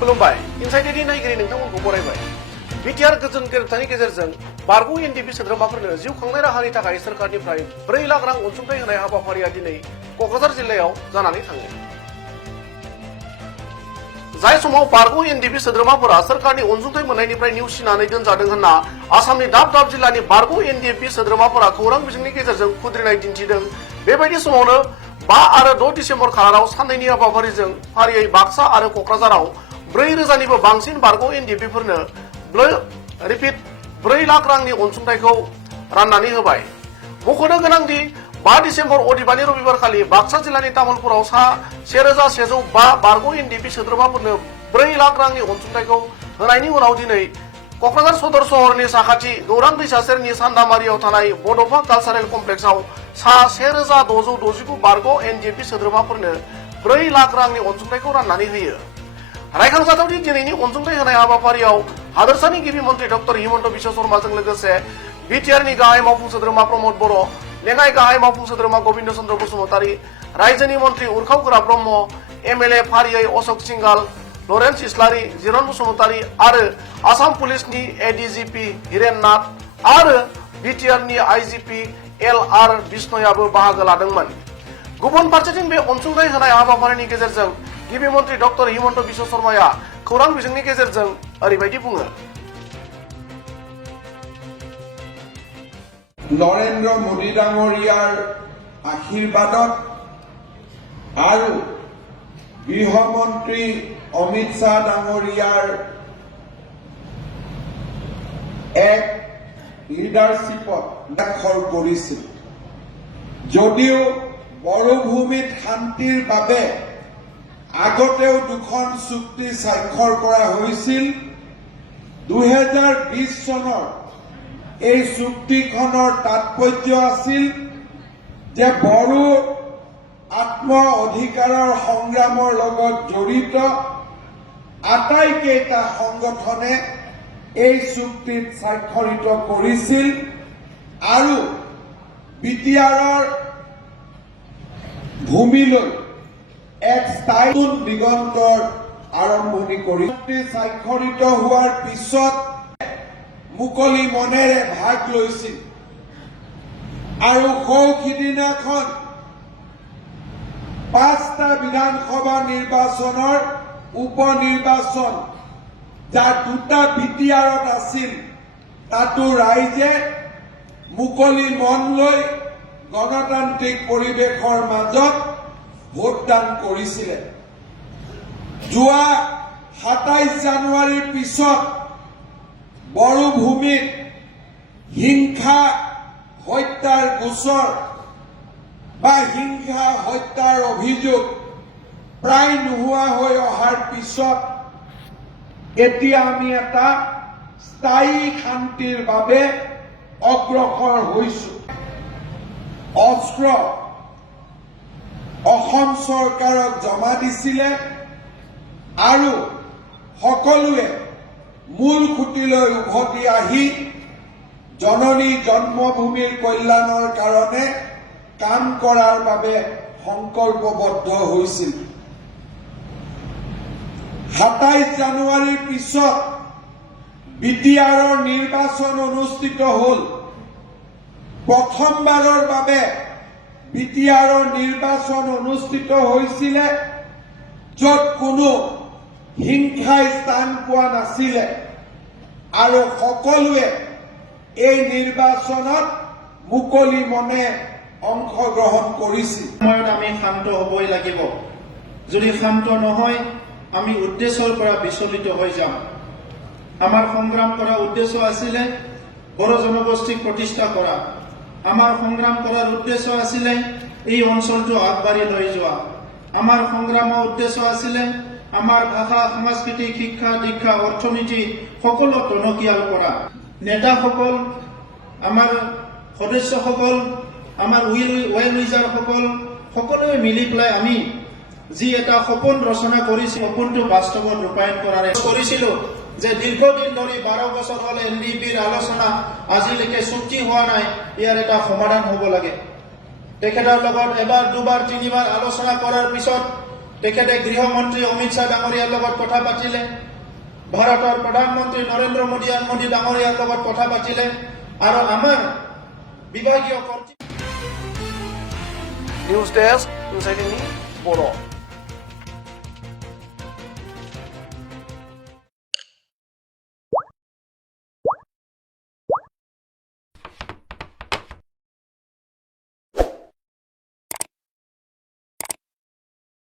खुलुमबाय इनसाइडेडनि नायगिरि नोंथांमोनखौ बरायबाय बिटिआर गोजोन गोरोबथानि गेजेरजों बारग' एनडिपि सोद्रोमाफोरनो जिउ खांनाय राहानि थाखाय सोरखारनिफ्राय 4 लाख रां अनसुंथाइ होनाय हाबाफारिया दिनै क'क्राझार जिल्लायाव जानानै थाङो। जाय समाव बारग' एनडिपि सोद्रोमाफोरा सोरखारनि अनसुंथाइ मोननायनिफ्राय नेवसिनानै दोनजादों होनना आसामनि दाब दाब जिल्लानि बारग' एनडिपि सोद्रोमाफोरा खौरां बिजोंनि गेजेरजों खुद्रिनाय दिन्थिदों। बेबायदि समावनो 5 आरो 6 डिसेम्बर खालाराव साननैनि हाबाफारिजों फारियै बाक्सा आरो क'क्राझाराव 4,000निबो बांसिन बारग' एनडिपिफोरनो 4 लाख रांनि अनसुंथाइखौ राननानै होबाय। मख'नो गोनांदि 5 डिसेम्बर अदेबानि रबिबारखालि बाक्सा जिल्लानि तामुलपुराव सा 1,105 बारग' एनडिपि सोद्रोमाफोरनो 4 लाख रांनि अनसुंथाइखौ होनायनि उनाव दिनै क'क्राझार सदर सहरनि साखाथि गौरां दैसा सेरनि सान्दामारियाव थानाय बड'फा कालचारेल कमप्लेक्सआव सा 1,669 बारग' एनडिपि सोद्रोमाफोरनो 4 लाख रांनि अनसुंथाइखौ राननानै होयो। रायखांजाथावदि दिनैनि अनसुंथाइ होनाय हाबाफारियाव हादोरसानि गिबि मन्त्रि डक्टर हिमन्त बिश्व शर्माजों लोगोसे बिटिआरनि गाहाय मावफुं सोद्रोमा प्रमद बर', लेङाइ गाहाय मावफुं सोद्रोमा गबिन्द चन्द्र बसुमतारी, रायजोनि मन्त्रि उरखाव गोरा ब्रह्म, एमएलए फारियै अशोक सिंघाल, लरेन्स इस्लारि, जिरन बसुमतारी आरो आसाम पुलिसनि एडिजिपि हिरेन नाथ आरो बिटिआरनि आइजिपि LR बिष्णयाबो बाहागो लादोंमोन। गुबुन फारसेथिं बे अनसुंथाइ होनाय हाबाफारिनि गेजेरजों गिबि मन्त्रि डक्टर हिमन्त बिश्व शर्माया खौरां बिजोंनि गेजेरजों ओरैबायदि बुङो। নৰেন্দ্ৰ মোদী ডাঙৰীয়াৰ আশীৰ্বাদত আৰু গৃহমন্ত্ৰী অমিত শ্বাহ ডাঙৰীয়াৰ এক লিডাৰশ্বিপত স্বাক্ষৰ কৰিছিল। যদিও মৰুভূমিত শান্তিৰ বাবে আগতেও 2খন চুক্তি স্বাক্ষৰ কৰা হৈছিল, 2020 চনৰ এই চুক্তিখনৰ তাৎপৰ্য আছিল যে বড়ো আত্ম অধিকাৰৰ সংগ্ৰামৰ লগত জড়িত আটাইকেইটা সংগঠনে এই চুক্তিত স্বাক্ষৰিত কৰিছিল আৰু বিটিআৰৰ ভূমিলৈ এক স্থায়ী দিগন্তৰ আৰম্ভণি কৰি স্বাক্ষৰিত হোৱাৰ পিছত মুকলি মনেৰে ভাগ লৈছিল আৰু সিদিনাখন 5টা বিধানসভা নিৰ্বাচনৰ উপনিৰ্বাচন যাৰ 2টা বিটিআৰত আছিল তাতো ৰাইজে মুকলি মন লৈ গণতান্ত্ৰিক পৰিৱেশৰ মাজত ভোটদান কৰিছিলে। যোৱা 27 জানুৱাৰীৰ পিছত মৰুভূমিত হিংসা হত্যাৰ গোচৰ বা হিংসা হত্যাৰ অভিযোগ প্ৰায় নোহোৱা হৈ অহাৰ পিছত এতিয়া আমি এটা স্থায়ী শান্তিৰ বাবে অগ্ৰসৰ হৈছো। অস্ত্ৰ অসম চৰকাৰক জমা দিছিলে আৰু সকলোৱে মূল খুঁটিলৈ উভতি আহি জননী জন্মভূমিৰ কল্যাণৰ কাৰণে কাম কৰাৰ বাবে সংকল্পবদ্ধ হৈছিল। 27 জানুৱাৰীৰ পিছত বিটিআৰৰ নিৰ্বাচন অনুষ্ঠিত হ'ল। প্ৰথমবাৰৰ বাবে বিটিআৰৰ নিৰ্বাচন অনুষ্ঠিত হৈছিলে য'ত কোনো হিংসাই স্থান পোৱা নাছিলে আৰু সকলোৱে এই নিৰ্বাচনত মুকলি মনে অংশগ্ৰহণ কৰিছিল। সময়ত আমি শান্ত হ'বই লাগিব। যদি শান্ত নহয় আমি উদ্দেশ্যৰ পৰা বিচলিত হৈ যাম। আমাৰ সংগ্ৰাম কৰাৰ উদ্দেশ্য আছিলে বড়ো জনগোষ্ঠীক প্ৰতিষ্ঠা কৰা। আমাৰ সংগ্ৰাম কৰাৰ উদ্দেশ্য আছিলে এই অঞ্চলটো আগবাঢ়ি লৈ যোৱা। আমাৰ সংগ্ৰামৰ উদ্দেশ্য আছিলে আমাৰ ভাষা, সাংস্কৃতিক, শিক্ষা, দীক্ষা, অৰ্থনীতি সকলো টনকিয়াল কৰা। নেতাসকল, আমাৰ সদস্যসকল, আমাৰ ৱেল উইজাৰসকল সকলোৱে মিলি পেলাই আমি যি এটা সপোন ৰচনা কৰিছিল, সপোনটো বাস্তৱত ৰূপায়ণ কৰাৰ কৰিছিলো যে দীৰ্ঘদিন ধৰি 12 বছৰ হ'ল এনডিপিৰ আলোচনা আজিলৈকে চুক্তি হোৱা নাই, ইয়াৰ এটা সমাধান হ'ব লাগে। তেখেতৰ লগত এবাৰ, দুবাৰ, তিনিবাৰ আলোচনা কৰাৰ পিছত তেখেতে গৃহমন্ত্ৰী অমিত শ্বাহ ডাঙৰীয়াৰ লগত কথা পাতিলে, ভাৰতৰ প্ৰধানমন্ত্ৰী নৰেন্দ্ৰ মোদী ডাঙৰীয়াৰ লগত কথা পাতিলে, আৰু আমাৰ বিভাগীয় নিউজ ডেস্ক ইনসাইড बर'